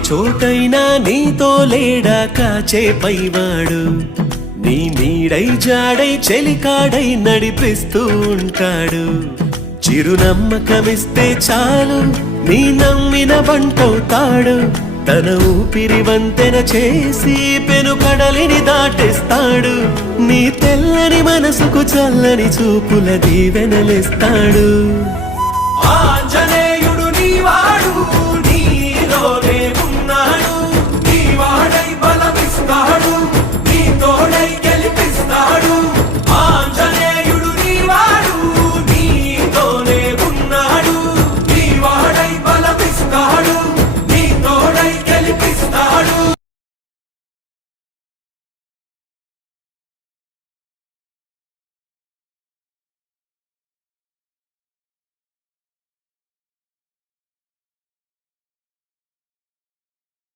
చోటైనా నీతో లేడా కాచే పైవాడు నీ నీడై జాడై చెలికాడై నడిపిస్తూ ఉంటాడు చిరునమ్మకమిస్తే చాలు నీ నమ్మిన బంటవుతాడు తన ఊపిరి వంతెన చేసి పెను కడలిని దాటేస్తాడు నీ తెల్లని మనసుకు చల్లని చూపుల దీవెనలిస్తాడు ఆంజనేయ